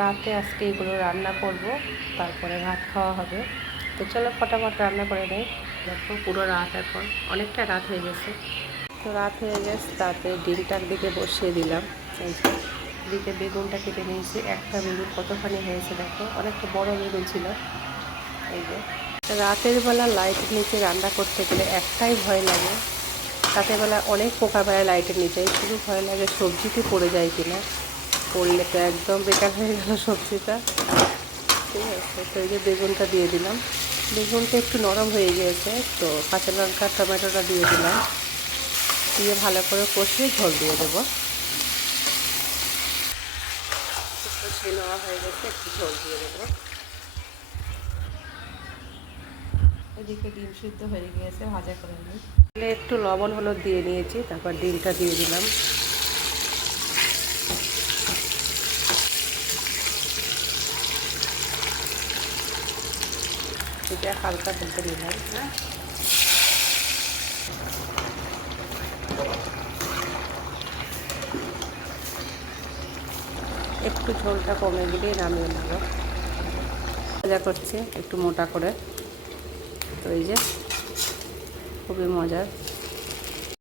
রাতে আজকে এগুলো রান্না করব, তারপরে ভাত খাওয়া হবে। তো চলো ফটাফট রান্না করে নেই। দেখো পুরো রাত, এখন অনেকটা রাত হয়ে গেছে। তো রাত হয়ে গেছে, তাতে ডিমটার দিকে বসিয়ে দিলাম। এই যে দিকে বেগুনটা কেটে নিয়েছি। একটা বেগুন কতখানি হয়েছে দেখো, অনেকটা বড় বেগুন ছিল। এই যে রাতের বেলা লাইটের নিচে রান্না করতে গেলে একটাই ভয় লাগে, রাতের বেলা অনেক পোকা বেড়ায় লাইটের নিচে। শুধু ভয় লাগে সবজিতে পড়ে যায় কিনা, পড়লে তো একদম বেকার হয়ে গেল সবজিটা। ঠিক আছে, তো এই যে বেগুনটা দিয়ে দিলাম। বেগুনটা একটু নরম হয়ে গিয়েছে, তো কাঁচা লঙ্কা টমেটোটা দিয়ে দিলাম। দিয়ে ভালো করে কষিয়ে ঝোল দিয়ে দেবো। কষিয়ে নেওয়া হয়ে গেছে, একটু ঝোল দিয়ে দেবো। এদিকে ডিম সিদ্ধ হয়ে গিয়েছে, ভাজা করে নিই। একটু লবণ হলুদ দিয়ে নিয়েছি, তারপর ডিমটা দিয়ে দিলাম। এটা হালকা ভেজে নিলাম। একটু ঝোলটা কমে গেলেই নামিয়ে নেব। ভাজা করছে একটু মোটা করে। তো এই যে খুবই মজার।